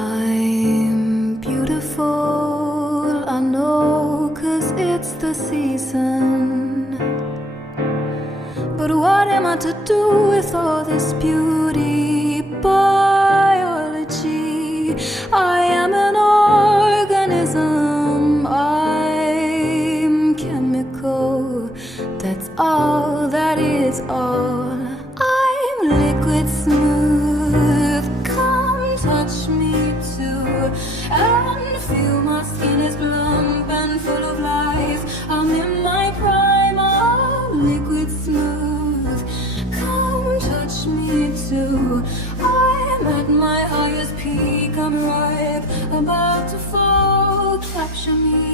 I'm beautiful, I know, 'cause it's the season. But what am I to do with all this beauty? Biology, I am an organism, I'm chemical, that's all, that is all. I'm liquid smooth, come touch me too, and feel my skin is plump and full of life. I'm in my prime, I'm liquid smooth, come touch me too. I'm at my highest peak, I'm ripe, about to fall, capture me,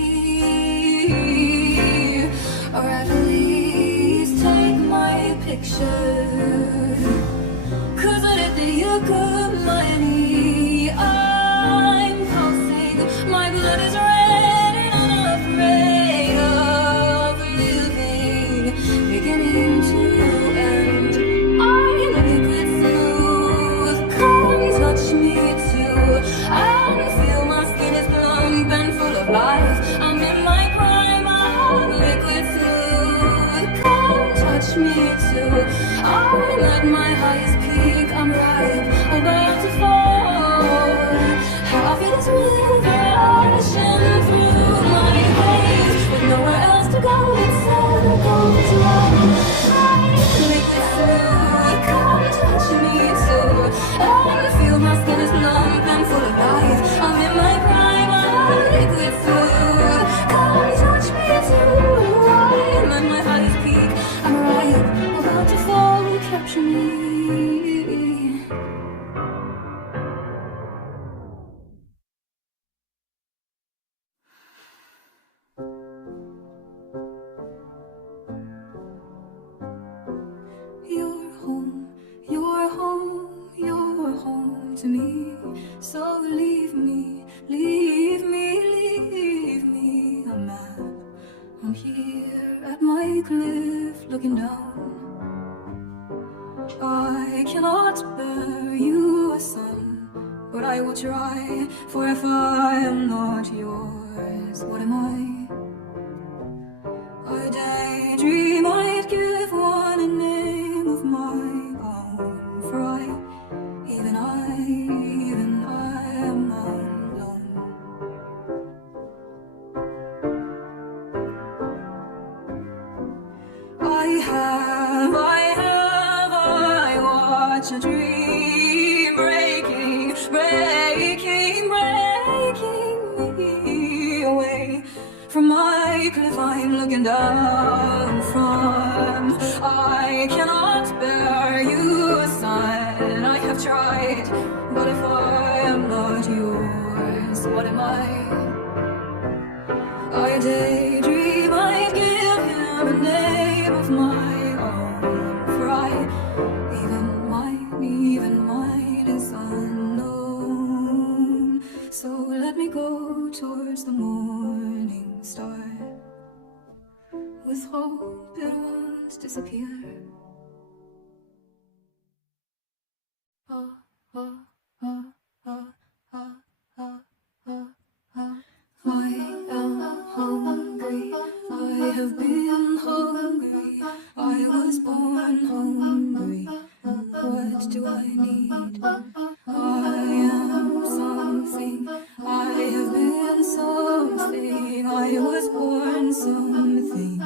or at least take my picture. 'Cause I did the ukulele, I'm pulsing, my blood is red and I'm afraid of living, beginning to end. I'm liquid smooth, come touch me too, and feel my skin is plump and full of life. I'm in my prime, I'm liquid smooth, come touch me too. I'm at my highest peak, I'm ripe, about to fall. How I feel this river rushing through my veins, with nowhere else to go except go to run. I'm liquid smooth, come touch me too, and feel my skin is plump and full of life. I'm in my prime, I'm liquid smooth, come touch me too. I'm at my highest peak, I'm ripe, about to fall, capture me. You're home, you're home, you're home to me. So leave me, leave me, leave me a map. I'm here at my cliff looking down. I cannot bear you a son, but I will try, for if I am not yours, what am I? I daydream I'd give one a name of my own, for even I am alone. I watch a dream breaking me away from my cliff I'm looking down from. I cannot bear you a son, I have tried, but if I am not yours, what am I? I daydream I'd give him a name of my own, for even mine is unknown. So let me go towards the morning star, with hope it won't disappear. I am hungry, I have been hungry, I was born hungry, what do I need? I am something, I have been something, I was born something,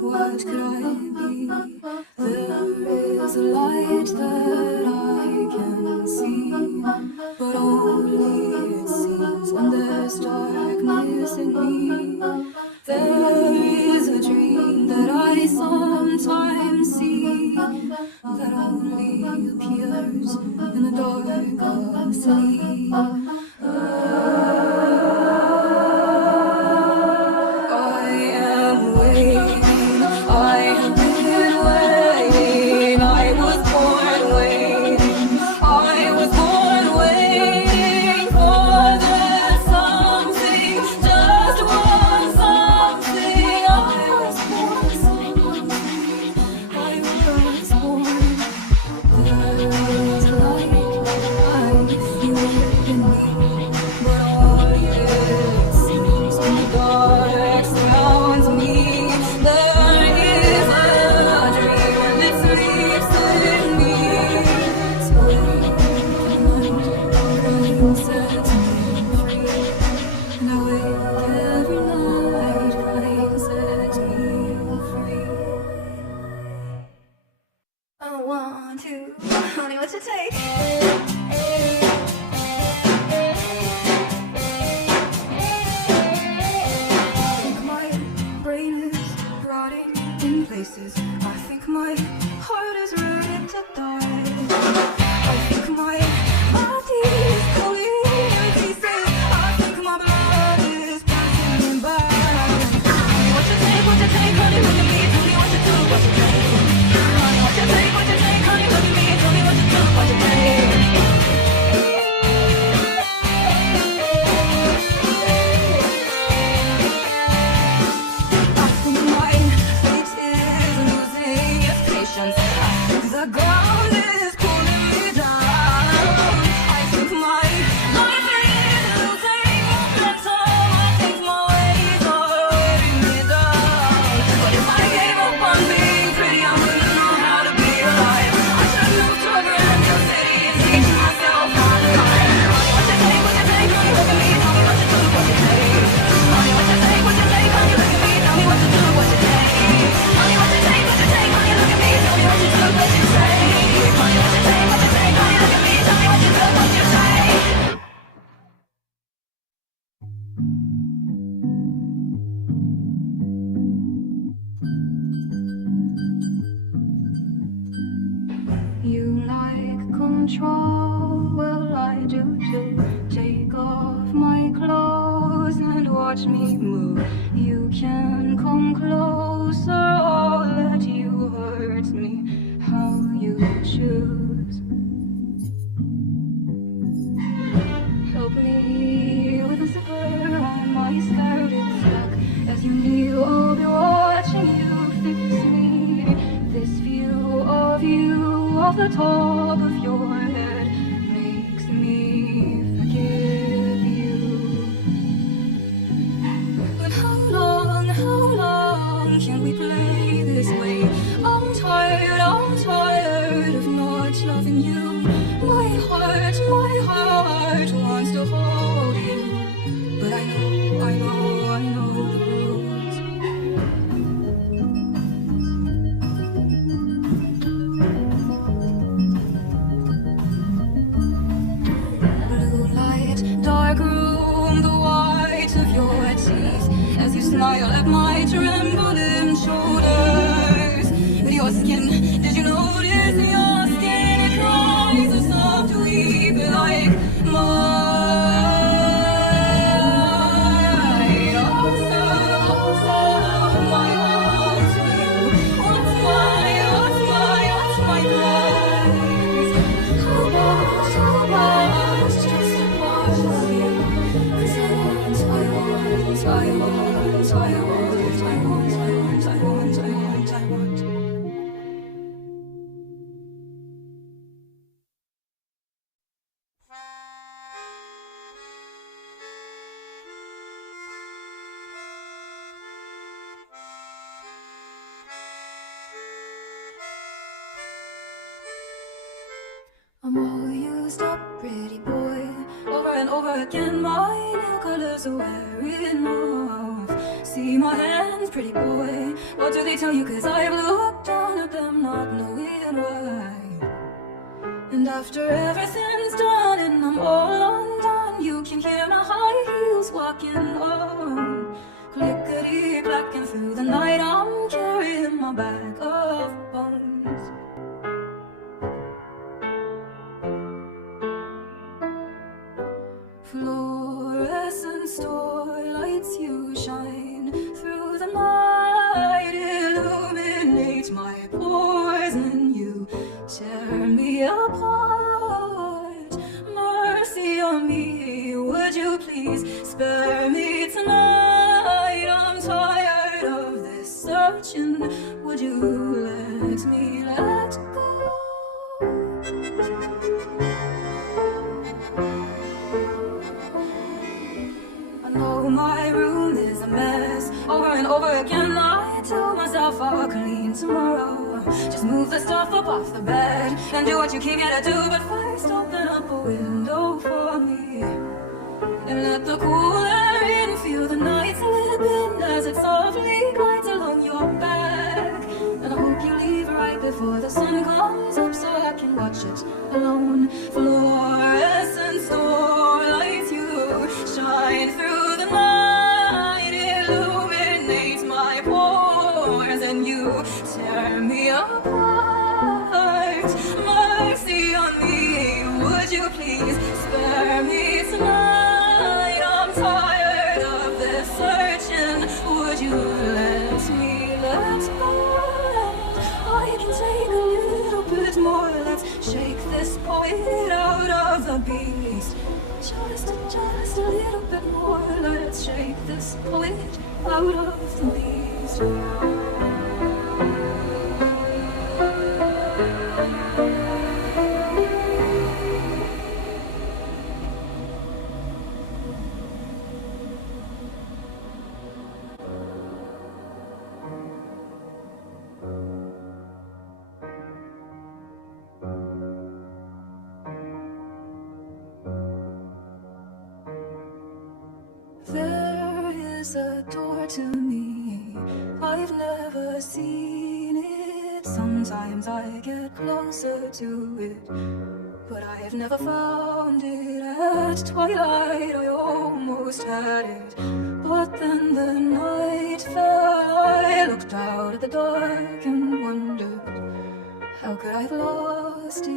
what could I be? There is a light that I can see, but only it seems when there's darkness in me. There is a dream that I sometimes see, that only appears in the dark of sleep. I am waiting, I have been waiting, I was born waiting, I was born waiting for that something, just one something. I was born something, I was born. There is a light I feel in me. what you take. I think my brain is rotting in places. I think my heart is ready to die. I think my body is falling in pieces. I think my blood is passing me by. Tell me what you take, honey, look at me. Tell me what you do, what you take. Honey, what you take, honey, look at me. Tell me what you do, what you take. I think my fate is losing its patience. I think the ground is pulling me down. I think my life is losing momentum. I think my ways are weighing me down. But if I gave up on being pretty, I wouldn't know how to be alive. I should move to a brand new city and teach myself how to climb. Honey, what you take, honey, look at me. Tell me what you do, what you take. Honey, what you take, honey, look at me. Tell me what you do, what you take. Honey, what you take, honey, look at me. Tell me what you do, what you take. Honey, what you take, honey, look at me. Tell me what you do, what you take. You like control, well I do too. Take off my clothes and watch me move. You can come closer, all that you hurts me. How you choose. Help me with a zipper on my skirt. It's stuck as you kneel. I'll be watching you fix me. This view of you off the top of your head makes me forgive you. But how long can we play this way? I'm tired of not loving you. My heart wants to hold you. But I know the rules. Blue light, dark room, the white of your teeth as you smile at my trembling shoulders. With your skin, did you notice your skin cries a soft weep like mine? Also, my heart to you. What's my price? How much just to watch you? 'Cause I want. I'm all used up, pretty boy. Over and over again, my nail colors are wearing off. See my hands, pretty boy. What do they tell you? 'Cause I've looked down at them, not knowing why. And after everything's done and I'm all undone, you can hear my high heels walking on. Clickety clacking through the night, I'm carrying my bag of bones. Fluorescent starlights, you shine through the night, illuminate my pores, and you tear me apart. Mercy on me, would you please spare me tonight? I'm tired of this searching, would you let me let go? I know my room is a mess. Over and over again I tell myself I'll clean tomorrow. Just move the stuff up off the bed and do what you came here to do. But first open up a window for me and let the cool air in. Feel the night slip in as it softly glides along your back. And I hope you leave right before before the sun comes up so I can watch it alone. Fluorescent starlights, you shine through the night, illuminates my pores, and you tear me apart. Mercy on me, would you please spare me tonight? I'm tired of this searching, would you let me let go? I can take a little bit more, let's shake this poet out of the beast. Just a little bit more, let's shake this poet out of the beast. There is a door to me, I've never seen it. Sometimes I get closer to it, but I've never found it. At twilight I almost had it, but then the night fell. I looked out at the dark and wondered, how could I have lost it?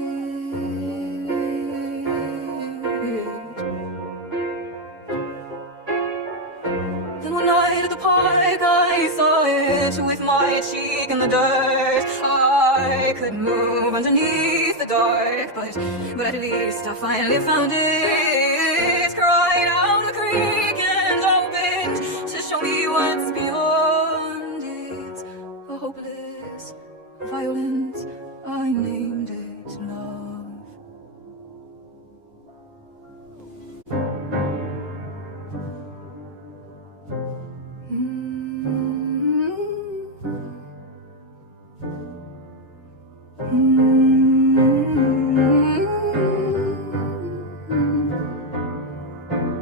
Then one night at the park I saw it, with my cheek in the dirt. I could move underneath the dark, but at least I finally found it. Cried out the creek and opened to show me what's beyond it. A hopeless violence, I named it love.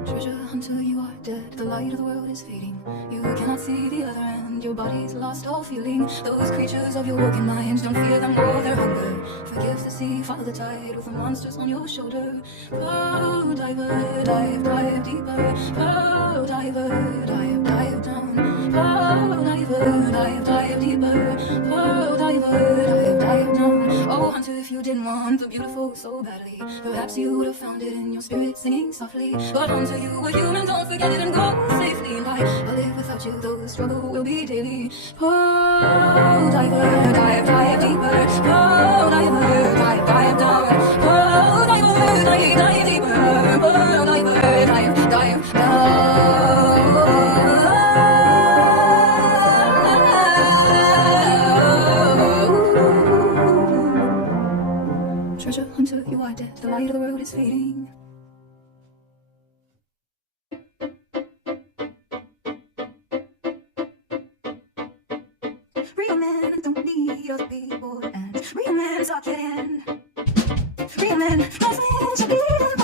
Treasure hunter, you are dead. The light of the world is fading. You cannot see the other end. Your body's lost all feeling. Those creatures of your woken mind, don't fear them or their hunger. Forgive the sea, follow the tide with the monsters on your shoulder. Pearl diver, dive deeper. Pearl diver, dive down. Pearl diver, dive deeper. Pearl diver, dive down. Oh, hunter, if you didn't want the beautiful so badly, perhaps you would have found it in your spirit singing softly. But hunter, you were human, don't forget it and go safely. And I'll live without you, though the struggle will be daily. Pearl diver, dive deeper. Pearl diver, dive down. Pearl diver, dive deeper. Pearl diver, dive down. Treasure hunter, you are dead. The light of the world is fading. Real men don't need other people, and real men suck it in. Real men, most men should be in